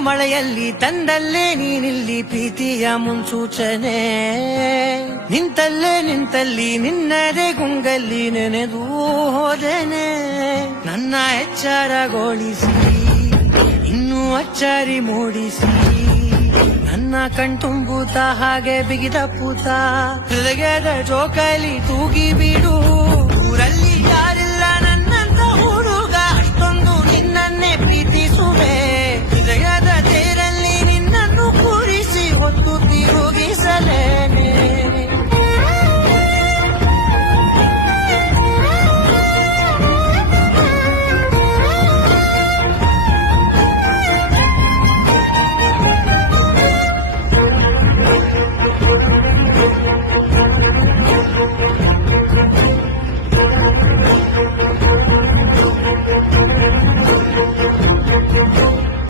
ಮಳೆಯಲ್ಲಿ ತಂದಲ್ಲೇ ನೀನಿಲ್ಲಿ ಪ್ರೀತಿಯ ಮುನ್ಸೂಚನೆ ನಿಂತಲ್ಲಿ ನಿನ್ನದೇ ಗುಂಗಲ್ಲಿ ನೆನೆದು ಹೋದೆನೆ ನನ್ನ ಎಚ್ಚರಗೊಳಿಸಿ ಇನ್ನೂ ಅಚ್ಚರಿ ಮೂಡಿಸಿ ನನ್ನ ಕಣ್ತುಂಬುತ್ತ ಹಾಗೆ ಬಿಗಿದ ಪೂತ ಹೃದಯದ ಜೋಕಾಲಿ ತೂಗಿ ಬಿಡು